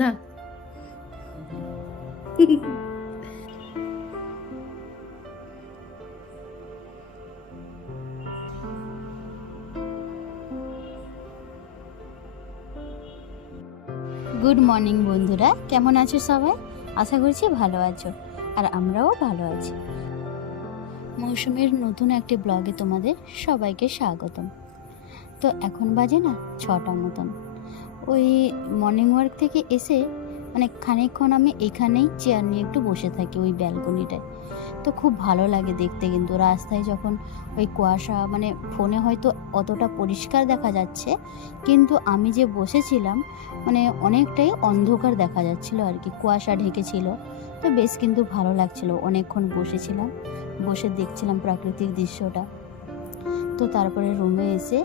দা good morning বন্ধুরা, কেমন আছো সবাই? আশা করছি ভালো আছো, আর আমরাও ভালো আছি। মৌসুমের নতুন একটি ব্লগে তোমাদের সবাইকে স্বাগতম। তো এখন বাজে না 6টা মতন। ওই মর্নিং ওয়ার্ক থেকে এসে মানে খানিকক্ষণ আমি এখানেই চেয়ার নিয়ে একটু বসে থাকি, ওই ব্যালকনিটায়। তো খুব ভালো লাগে দেখতে, কিন্তু রাস্তায় যখন ওই কুয়াশা, মানে ফোনে হয়তো অতটা পরিষ্কার দেখা যাচ্ছে, কিন্তু আমি যে বসেছিলাম মানে অনেকটাই অন্ধকার দেখা যাচ্ছিল আর কি, কুয়াশা ঢেকেছিল। তো বেশ কিন্তু ভালো লাগছিল, অনেকক্ষণ বসেছিলাম, বসে দেখছিলাম প্রাকৃতিক দৃশ্যটা। তো তারপরে রুমে এসে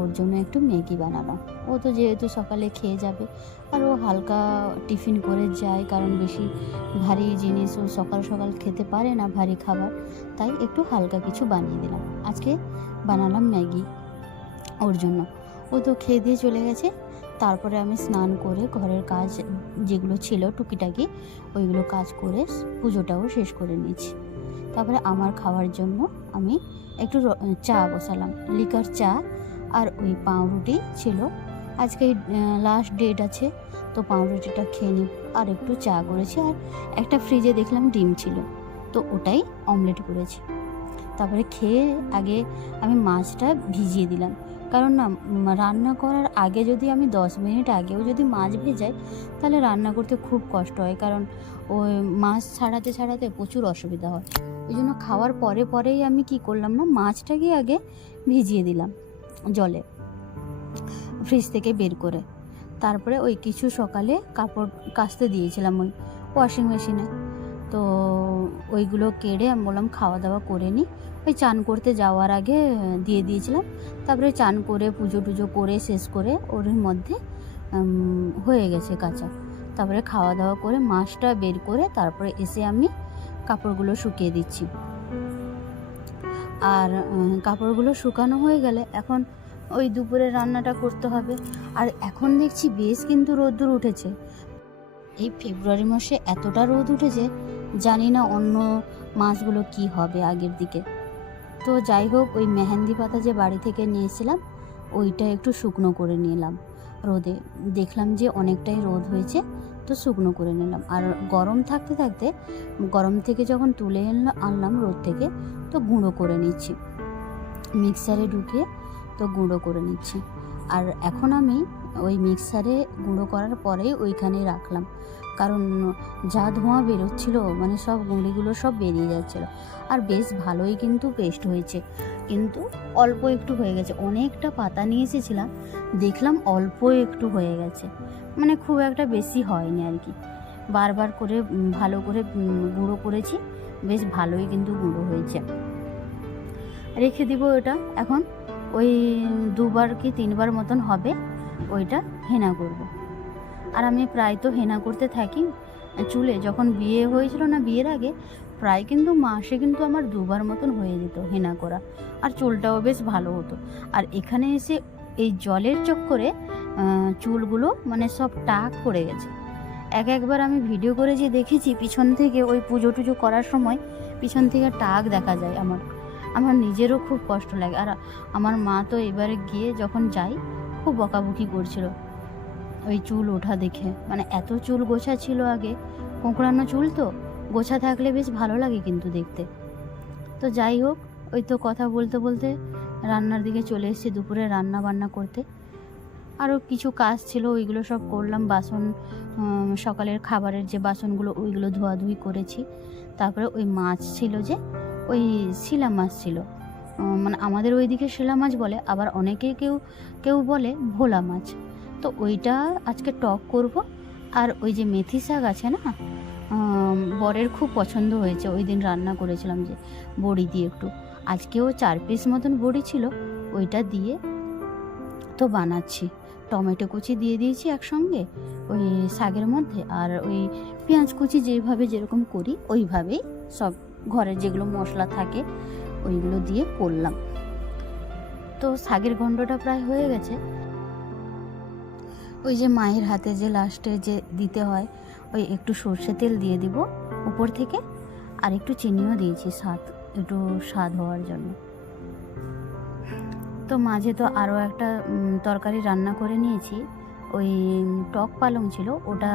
ওর জন্য একটু ম্যাগি বানালাম। ও তো যেহেতু সকালে খেয়ে যাবে, আর ও হালকা টিফিন করে যায়, কারণ বেশি ভারী জিনিস ও সকাল সকাল খেতে পারে না, ভারী খাবার। তাই একটু হালকা কিছু বানিয়ে দিলাম। আজকে বানালাম ম্যাগি ওর জন্য। ও তো খেয়ে দিয়ে চলে গেছে। তারপরে আমি স্নান করে ঘরের কাজ যেগুলো ছিল টুকিটাকি, ওইগুলো কাজ করে পুজোটাও শেষ করে নিয়েছি। তারপরে আমার খাওয়ার জন্য আমি একটু চা বসালাম, লিকার চা, আর ওই পাউরুটি ছিল। আজকে লাস্ট ডেট আছে, তো পাউরুটিটা খেয়ে নিই। আর একটু চা করেছি, আর একটা ফ্রিজে দেখলাম ডিম ছিল, তো ওটাই অমলেট করেছি। তারপরে খেয়ে আগে আমি মাছটা ভিজিয়ে দিলাম, কারণ না রান্না করার আগে যদি আমি 10 মিনিট আগেও যদি মাছ ভেজাই, তাহলে রান্না করতে খুব কষ্ট হয়, কারণ ওই মাছ ছাড়াতে ছাড়াতে প্রচুর অসুবিধা হয়। ওই জন্য খাওয়ার পরে পরেই আমি কি করলাম না, মাছটাকে আগে ভিজিয়ে দিলাম জলে, ফ্রিজ থেকে বের করে। তারপরে ওই কিছু সকালে কাপড় কাচতে দিয়েছিলাম ওই ওয়াশিং মেশিনে, তো ওইগুলো কেড়ে আমি বললাম খাওয়া দাওয়া করে নিই। ওই চান করতে যাওয়ার আগে দিয়ে দিয়েছিলাম। তারপরে চান করে পুজো টুজো করে শেষ করে ওর মধ্যে হয়ে গেছে কাঁচা। তারপরে খাওয়া দাওয়া করে মাছটা বের করে তারপরে এসে আমি কাপড়গুলো শুকিয়ে দিচ্ছি। আর কাপড়গুলো শুকানো হয়ে গেলে এখন ওই দুপুরে রান্নাটা করতে হবে। আর এখন দেখছি বেশ কিন্তু রোদ্দুর উঠেছে। এই ফেব্রুয়ারি মাসে এতটা রোদ উঠেছে, জানি না অন্য মাসগুলো কি হবে আগের দিকে। তো যাই হোক, ওই মেহেন্দি পাতা যে বাড়ি থেকে নিয়েছিলাম, ওইটা একটু শুকনো করে নিলাম রোদে। দেখলাম যে অনেকটাই রোদ হয়েছে, তো শুকনো করে নিলাম। আর গরম থাকতে থাকতে, গরম থেকে যখন তুলে আনলাম রোদ থেকে, তো গুঁড়ো করে নিচ্ছি মিক্সারে ঢুকিয়ে, তো গুঁড়ো করে নিচ্ছি। আর এখন আমি ওই মিক্সারে গুঁড়ো করার পরেই ওইখানেই রাখলাম, কারণ যা ধোঁয়া বেরোচ্ছিল, মানে সব গুঁড়িগুলো সব বেরিয়ে যাচ্ছিলো। আর বেশ ভালোই কিন্তু পেস্ট হয়েছে, কিন্তু অল্প একটু হয়ে গেছে। অনেকটা পাতা নিয়ে এসেছিলাম, দেখলাম অল্প একটু হয়ে গেছে, মানে খুব একটা বেশি হয়নি আর কি। বারবার করে ভালো করে গুঁড়ো করেছি, বেশ ভালোই কিন্তু গুঁড়ো হয়েছে। রেখে দিব এটা এখন, ওই 2বার কি 3বার মতন হবে ওইটা হেনা করব। আর আমি প্রায় তো হেনা করতে থাকি চুলে। যখন বিয়ে হয়েছিল না, বিয়ের আগে প্রায় কিন্তু মাসে কিন্তু আমার 2বার মতন হয়ে যেত হেনা করা, আর চুলটাও বেশ ভালো হতো। আর এখানে এসে এই জলের চক্করে চুলগুলো মানে সব টাক পড়ে গেছে। একবার আমি ভিডিও করেছি, দেখেছি পিছন থেকে ওই পুজো টুজো করার সময় পিছন থেকে টাক দেখা যায়। আমার নিজেরও খুব কষ্ট লাগে। আর আমার মা তো এবারে গিয়ে যখন যাই খুব বকাবকি করছিল ওই চুল ওঠা দেখে। মানে এত চুল গোছা ছিল আগে, কোঁকড়ানো চুল, তো গোছা থাকলে বেশ ভালো লাগে কিন্তু দেখতে। তো যাই হোক, ওই তো কথা বলতে বলতে রান্নার দিকে চলে এসেছি, দুপুরে রান্না বান্না করতে। আরও কিছু কাজ ছিল, ওইগুলো সব করলাম। বাসন, সকালের খাবারের যে বাসনগুলো, ওইগুলো ধোয়াধুয়ি করেছি। তারপরে ওই মাছ ছিল, যে ওই শিলা মাছ ছিল, মানে আমাদের ওইদিকে শিলা মাছ বলে, আবার অনেকে কেউ বলে ভোলা মাছ। তো ওইটা আজকে টক করব। আর ওই যে মেথি শাক আছে না, বরের খুব পছন্দ হয়েছে, ওই দিন রান্না করেছিলাম যে বড়ি দিয়ে একটু, আজকেও 4 পিস মতন বড়ি ছিল, ওইটা দিয়ে তো বানাচ্ছি। টমেটো কুচি দিয়ে দিয়েছি একসঙ্গে ওই শাকের মধ্যে, আর ওই পেঁয়াজ কুচি যেরকম করি ওইভাবেই সব ঘরের যেগুলো মশলা থাকে ওইগুলো দিয়ে করলাম। তো শাকের গন্ধটা প্রায় হয়ে গেছে। ওই যে মায়ের হাতে যে লাস্টে যে দিতে হয়, ওই একটু সর্ষে তেল দিয়ে দিব উপর থেকে, আর একটু চিনিও দিয়েছি একটু স্বাদ হওয়ার জন্য। তো মাঝে তো আরও একটা তরকারি রান্না করে নিয়েছি, ওই টক পালং ছিল, ওটা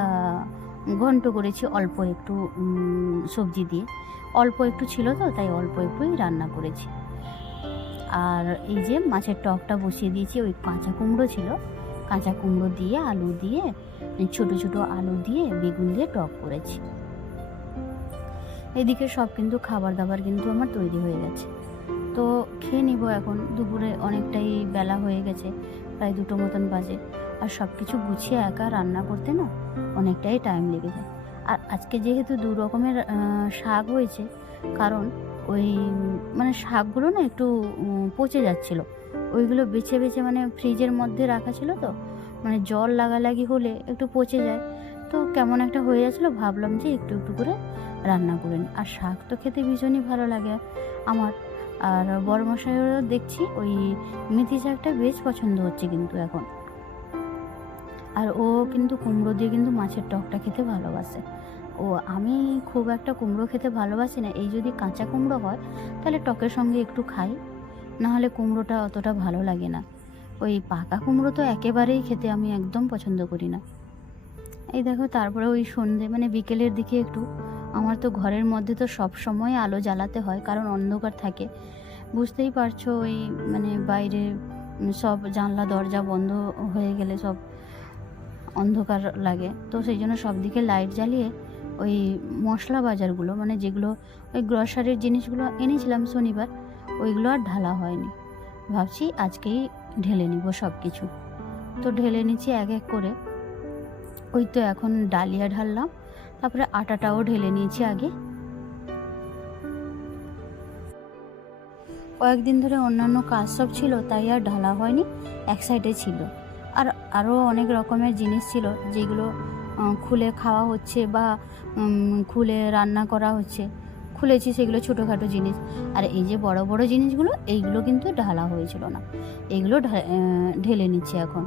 ঘন্ট করেছি অল্প একটু সবজি দিয়ে, অল্প একটু ছিল তো তাই অল্প একটুই রান্না করেছি। আর এই যে মাছের টকটা বসিয়ে দিয়েছি, ওই কাঁচা কুমড়ো ছিল, কাঁচা কুমড়ো দিয়ে আলু দিয়ে, ছোট ছোট আলু দিয়ে বেগুন দিয়ে টক করেছি। এদিকে সব কিন্তু খাবার দাবার কিন্তু আমার তৈরি হয়ে গেছে, তো খেয়ে নিব এখন। দুপুরে অনেকটাই বেলা হয়ে গেছে, প্রায় 2টো মতন বাজে, আর সব কিছু গুছিয়ে একা রান্না করতে না অনেকটাই টাইম লেগে যায়। আর আজকে যেহেতু 2 রকমের শাক হয়েছে, কারণ ওই মানে শাকগুলো না একটু পচে যাচ্ছিলো, ওইগুলো বেছে বেছে মানে ফ্রিজের মধ্যে রাখা ছিল, তো মানে জল লাগালাগি হলে একটু পচে যায়, তো কেমন একটা হয়ে যাচ্ছিলো, ভাবলাম যে একটু একটু করে রান্না করে নিই। আর শাক তো খেতে ভীষণই ভালো লাগে আমার, আর বড় মশাইয়েরও দেখছি ওই মেথি শাকটা বেশ পছন্দ হচ্ছে কিন্তু এখন। আর ও কিন্তু কুমড়ো দিয়ে কিন্তু মাছের টকটা খেতে ভালোবাসে। আমি খুব একটা কুমড়ো খেতে ভালোবাসি না, এই যদি কাঁচা কুমড়ো হয় তাহলে টকের সঙ্গে একটু খাই, নাহলে কুমড়োটা অতটা ভালো লাগে না। ওই পাকা কুমড়ো তো একেবারেই খেতে আমি একদম পছন্দ করি না। এই দেখো, তারপরে ওই সন্ধে মানে বিকেলের দিকে একটু, আমার তো ঘরের মধ্যে তো সব সময় আলো জ্বালাতে হয়, কারণ অন্ধকার থাকে, বুঝতেই পারছো। ওই মানে বাইরে সব জানলা দরজা বন্ধ হয়ে গেলে সব অন্ধকার লাগে, তো সেই জন্য সব দিকে লাইট জ্বালিয়ে ওই মশলা বাজারগুলো মানে যেগুলো ওই গ্রসারির জিনিসগুলো এনেছিলাম শনিবার, ওইগুলো আর ঢালা হয়নি, ভাবছি আজকেই ঢেলে নিব সব কিছু। তো ঢেলে নিচ্ছি এক এক করে। ওই তো এখন ডালিয়া ঢাললাম, তারপরে আটাটাও ঢেলে নিয়েছি আগে। কয়েকদিন ধরে অন্যান্য কাজ সব ছিল, তাই আর ঢালা হয়নি, এক সাইডে ছিল। আর আরও অনেক রকমের জিনিস ছিল যেগুলো খুলে খাওয়া হচ্ছে বা খুলে রান্না করা হচ্ছে, খুলেছি সেগুলো ছোটোখাটো জিনিস। আর এই যে বড় বড় জিনিসগুলো, এইগুলো কিন্তু ঢালা হয়েছিল না, এইগুলো ঢেলে নিচ্ছি এখন।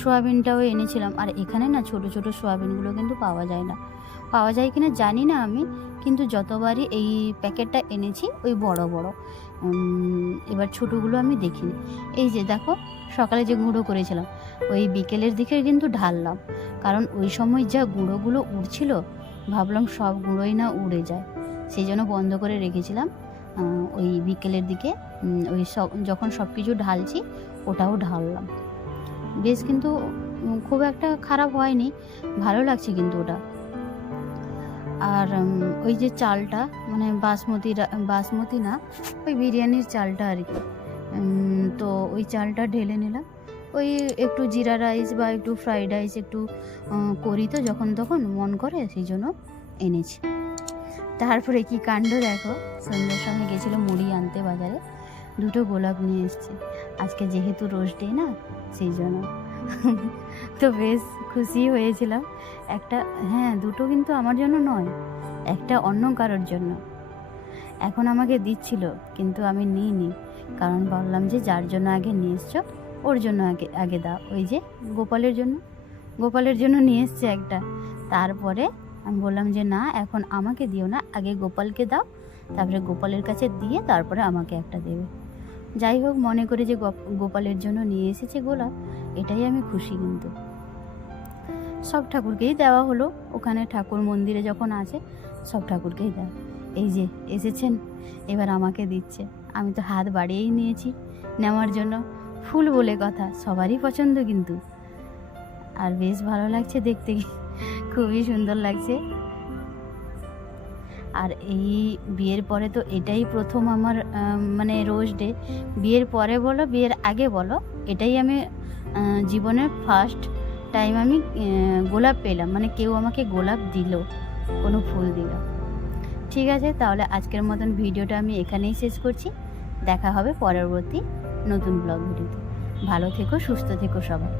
সোয়াবিনটাও এনেছিলাম, আর এখানে না ছোট ছোট সোয়াবিনগুলো কিন্তু পাওয়া যায় না, পাওয়া যায় কিনা জানি না আমি, কিন্তু যতবারই এই প্যাকেটটা এনেছি ওই বড় বড়, এবার ছোটোগুলো আমি দেখিনি। এই যে দেখো, সকালে যে গুঁড়ো করেছিলাম ওই বিকেলের দিকে কিন্তু ঢাললাম, কারণ ওই সময় যা গুঁড়োগুলো উড়ছিল, ভাবলাম সব গুঁড়োই না উড়ে যায়, সেই জন্য বন্ধ করে রেখেছিলাম। ওই বিকেলের দিকে ওই যখন সব কিছু ঢালছি ওটাও ঢাললাম, বেশ কিন্তু খুব একটা খারাপ হয়নি, ভালো লাগছে কিন্তু ওটা। আর ওই যে চালটা মানে বাসমতি না, ওই বিরিয়ানির চালটা আর কি, তো ওই চালটা ঢেলে নিলাম। ওই একটু জিরা রাইস বা একটু ফ্রাইড রাইস একটু করি তো যখন তখন মন করে, সেই জন্য এনেছি। তারপরে কি কাণ্ড দেখো, সন্ধ্যার সময় গেছিলো মুড়ি আনতে বাজারে, 2টো গোলাপ নিয়ে এসছে, আজকে যেহেতু রোজ ডে না সেই জন্য। তো বেশ খুশি হয়েছিলাম। একটা, হ্যাঁ 2টো কিন্তু আমার জন্য নয়, একটা অন্য কারোর জন্য। এখন আমাকে দিচ্ছিল কিন্তু আমি নিইনি, কারণ বললাম যে যার জন্য আগে নিয়ে এসছো ওর জন্য আগে দাও। ওই যে গোপালের জন্য নিয়ে এসছে একটা, তারপরে আমি বললাম যে না এখন আমাকে দিও না, আগে গোপালকে দাও, তারপরে গোপালের কাছে দিয়ে তারপরে আমাকে একটা দেবে। যাই হোক, মনে করে যে গোপালের জন্য নিয়ে এসেছে গোলাপ, এটাই আমি খুশি। কিন্তু সব ঠাকুরকেই দেওয়া হলো, ওখানে ঠাকুর মন্দিরে যখন আছে সব ঠাকুরকেই দেওয়া। এই যে এসেছেন, এবার আমাকে দিচ্ছে, আমি তো হাত বাড়িয়েই নিয়েছি নেওয়ার জন্য। ফুল বলে কথা, সবারই পছন্দ কিন্তু, আর বেশ ভালো লাগছে দেখতে, খুবই সুন্দর লাগছে। আর এই বিয়ের পরে তো এটাই প্রথম আমার মানে রোজ ডে, বিয়ের পরে বলো বিয়ের আগে বলো, এটাই আমি জীবনের ফার্স্ট টাইম আমি গোলাপ পেলাম, মানে কেউ আমাকে গোলাপ দিল, কোনো ফুল দিল। ঠিক আছে, তাহলে আজকের মতন ভিডিওটা আমি এখানেই শেষ করছি, দেখা হবে পরবর্তী নতুন ব্লগ ভিডিওতে। ভালো থেকো, সুস্থ থেকো সবাই।